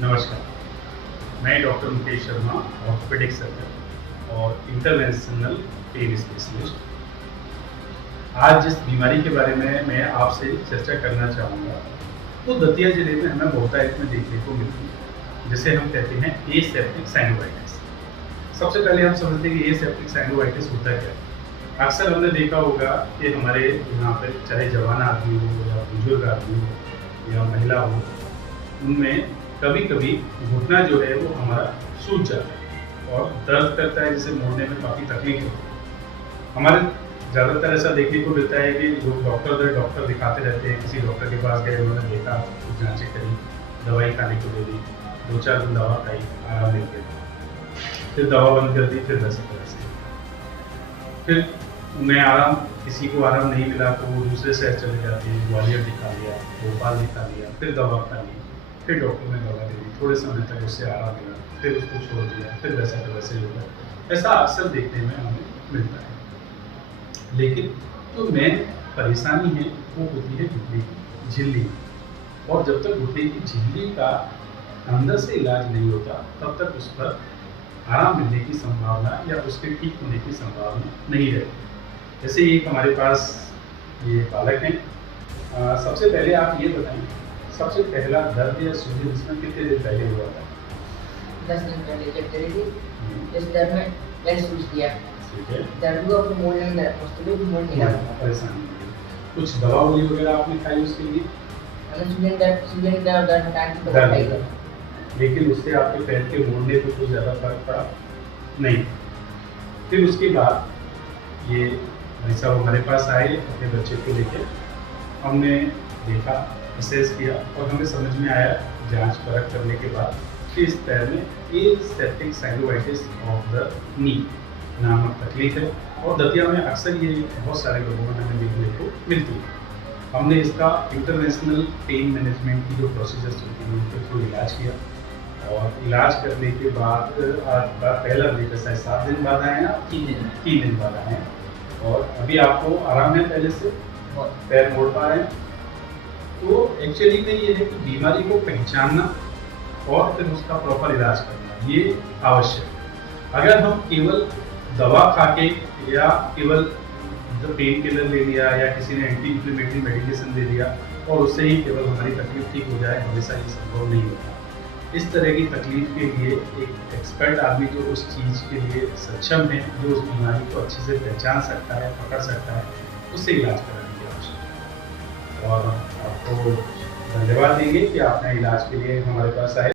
नमस्कार, मैं doctor Mukesh Sharma, orthopaedic surgeon और इंटरवेंशनल पेन स्पेशलिस्ट। आज जिस बीमारी के बारे में मैं आपसे चर्चा करना चाहूँगा, वो दतिया जिले में हमें बहुतायत में देखने को मिलती है, जिसे हम कहते हैं एसेप्टिक साइनोवाइटिस। सबसे पहले हम समझते हैं कि एसेप्टिक साइनोवाइटिस होता क्या है। अक्सर हमने देखा होगा कि हमारे यहाँ पे चाहे जवान आदमी हो या बुजुर्ग आदमी हो या महिला हो, उनमें कभी-कभी घुटना जो है वो हमारा सूज जाता है और दर्द करता है, जिसे मोड़ने में काफ़ी तकलीफ होती है। हमारे ज़्यादातर ऐसा देखने को मिलता है कि लोग डॉक्टर दिखाते रहते हैं। किसी डॉक्टर के पास गए, उन्होंने देखा, कुछ जाँचें करी, दवाई खाने को दे दी, 2-4 दिन दवा खाई, आराम मिल गया। फिर दवा बंद कर दी, फिर वैसे का वैसे। फिर उन्हें आराम, किसी को आराम नहीं मिला तो वो दूसरे शहर चले जाते हैं, ग्वालियर दिखा लिया, भोपाल दिखा लिया, फिर दवा खा ली, फिर डॉक्टर ने दवा दे दी, थोड़े समय तक उससे आराम मिला, फिर उसको छोड़ दिया, फिर वैसा का वैसे ही होगा। ऐसा अक्सर देखने में हमें मिलता है। लेकिन जो मेन परेशानी है वो होती है घुटने की झिल्ली, और जब तक घुटने की झिल्ली का अंदर से इलाज नहीं होता, तब तक उस पर आराम मिलने की संभावना या उसके ठीक होने की संभावना नहीं रहती। जैसे एक हमारे पास ये बालक हैं। सबसे पहले आप ये बताएं, सबसे पहला दर्द या सूजन इसमें कितने दिन पहले हुआ था? 10 दिन पहले जब करी थी, हम्म, इस दर्द में मैंने सूझ दिया। ठीक है। दर्द हुआ, फिर मोड़ नहीं दर्द मुझसे भी मोड़ नहीं रहा। परेशानी हुई। कुछ दवा गोली वगैरह आपने खाई उसके लिए? मैंने सूजन दर्द हटाने की दवा दर्द खाई का। है। लेकिन उससे आपके पैर के मोड़ने पे कुछ ज़्यादा फर्क पड़ा नहीं। फिर उसके बाद ये भाई साहब हमारे पास आए अपने बच्चे को लेकर। हमने देखा, असेस किया और हमें समझ में आया जांच परख करने के बाद कि इस पैर में aseptic synovitis of the knee नामक तकलीफ है, और दतिया में अक्सर ये बहुत सारे लोगों में हमें देखने को मिलती है। हमने इसका इंटरवेंशनल पेन मैनेजमेंट की जो प्रोसीजर्स होती हैं उनके थ्रू इलाज किया, और इलाज करने के बाद आपका पहला विजिट शायद 7 दिन बाद आए हैं आप? 3 दिन बाद आए हैं, और अभी आपको आराम है पहले से? बहुत पैर मोड़ पा रहे हैं? तो एक्चुअली में ये है कि बीमारी को पहचानना और फिर उसका प्रॉपर इलाज करना ये आवश्यक है। अगर हम केवल दवा खा के या केवल पेन किलर ले लिया या किसी ने एंटी इन्फ्लेमेटरी मेडिकेशन ले लिया और उससे ही केवल हमारी तकलीफ ठीक हो जाए, हमेशा ये संभव नहीं होता। इस तरह की तकलीफ के लिए एक एक्सपर्ट आदमी जो उस चीज़ के लिए सक्षम है, जो उस बीमारी को अच्छे से पहचान सकता है, पकड़ सकता है, उससे इलाज कराने की आवश्यकता है। और आपको धन्यवाद देंगे कि आपने इलाज के लिए हमारे पास आए।